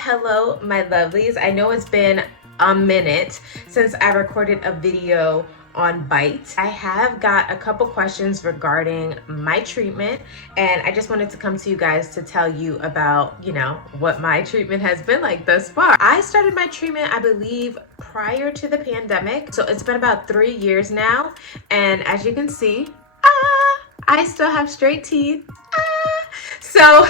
Hello my lovelies. I know it's been a minute since I recorded a video on Byte. I have got a couple questions regarding my treatment, and I just wanted to come to you guys to tell you about, what my treatment has been like thus far. I started my treatment, I believe, prior to the pandemic, so it's been about 3 years now, and as you can see, I still have straight teeth. So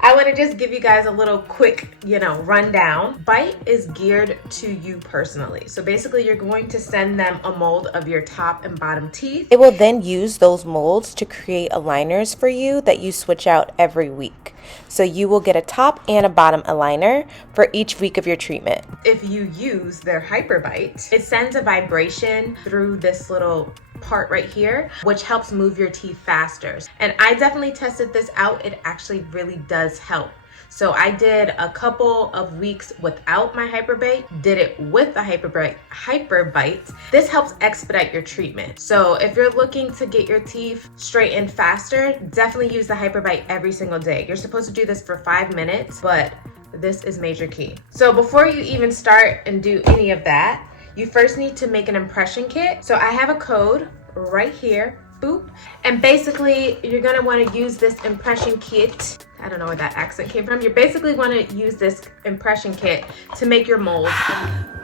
I want to just give you guys a little quick, rundown. Byte is geared to you personally. So basically you're going to send them a mold of your top and bottom teeth. It will then use those molds to create aligners for you that you switch out every week. So you will get a top and a bottom aligner for each week of your treatment. If you use their Byte, it sends a vibration through this little part right here, which helps move your teeth faster. And I definitely tested this out. It actually really does help. So I did a couple of weeks without my Byte, did it with the Byte. This helps expedite your treatment. So if you're looking to get your teeth straightened faster, definitely use the Byte every single day. You're supposed to do this for 5 minutes, but this is major key. So before you even start and do any of that, you first need to make an impression kit. So I have a code right here, boop. And basically you're gonna wanna use this impression kit. I don't know where that accent came from. You're basically gonna use this impression kit to make your molds.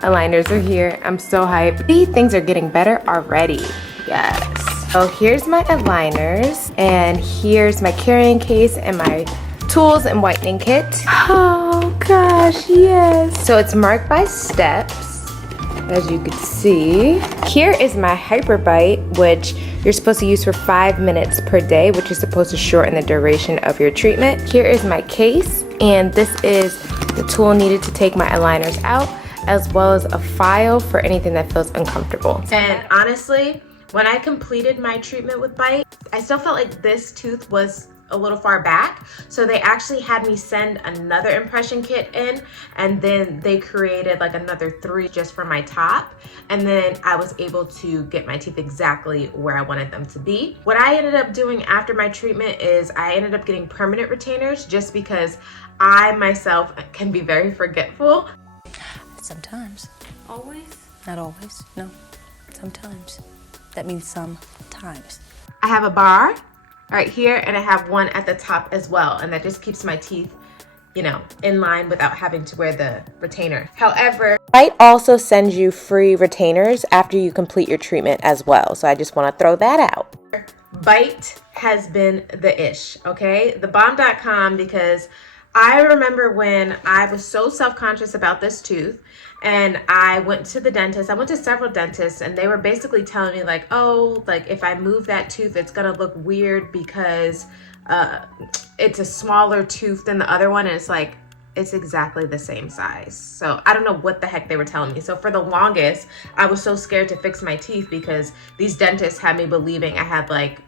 Aligners are here. I'm so hyped. See, things are getting better already. Yes. So here's my aligners, and here's my carrying case and my tools and whitening kit. Oh gosh, yes. So it's marked by steps, as you can see. Here is my Byte, which you're supposed to use for 5 minutes per day, which is supposed to shorten the duration of your treatment. Here is my case, and this is the tool needed to take my aligners out, as well as a file for anything that feels uncomfortable. And honestly, when I completed my treatment with Byte, I still felt like this tooth was a little far back, so they actually had me send another impression kit in, and then they created like another 3 just for my top, and then I was able to get my teeth exactly where I wanted them to be. What I ended up doing after my treatment is I ended up getting permanent retainers, just because I myself can be very forgetful. Sometimes. Always? Not always, no. Sometimes. That means sometimes. I have a bar right here, and I have one at the top as well, and that just keeps my teeth, in line without having to wear the retainer. However, Byte also sends you free retainers after you complete your treatment as well, so I just want to throw that out. Byte has been the ish, okay? Thebomb.com, because I remember when I was so self-conscious about this tooth, and I went to the dentist. I went to several dentists, and they were basically telling me like, oh, like if I move that tooth, it's gonna look weird because it's a smaller tooth than the other one. And it's like, it's exactly the same size. So I don't know what the heck they were telling me. So for the longest, I was so scared to fix my teeth because these dentists had me believing I had like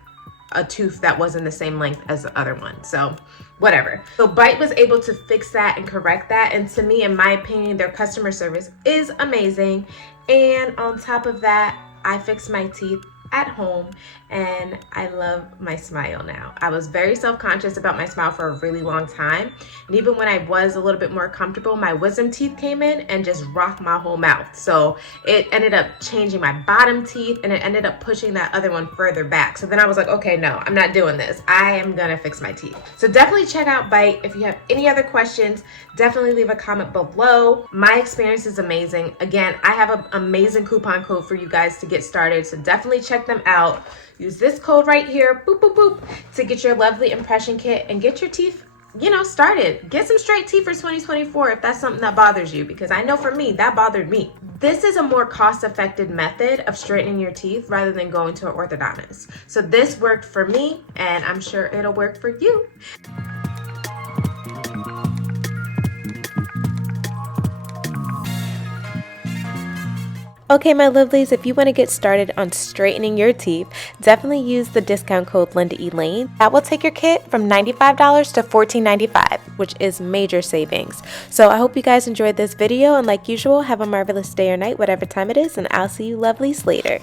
a tooth that wasn't the same length as the other one. So whatever. So Byte was able to fix that and correct that. And to me, in my opinion, their customer service is amazing. And on top of that, I fixed my teeth at home, and I love my smile now. I was very self-conscious about my smile for a really long time, and even when I was a little bit more comfortable, my wisdom teeth came in and just rocked my whole mouth. So it ended up changing my bottom teeth, and it ended up pushing that other one further back. So then I was like, okay, no, I'm not doing this. I am gonna fix my teeth. So definitely check out Byte. If you have any other questions, definitely leave a comment below. My experience is amazing. Again, I have an amazing coupon code for you guys to get started, so definitely check them out. Use this code right here, boop, boop, boop, to get your lovely impression kit and get your teeth, started. Get some straight teeth for 2024 if that's something that bothers you, because I know for me, that bothered me. This is a more cost-effective method of straightening your teeth rather than going to an orthodontist. So this worked for me, and I'm sure it'll work for you. Okay, my lovelies, if you want to get started on straightening your teeth, definitely use the discount code LINDAELAINE. That will take your kit from $95 to $14.95, which is major savings. So I hope you guys enjoyed this video, and like usual, have a marvelous day or night, whatever time it is, and I'll see you lovelies later.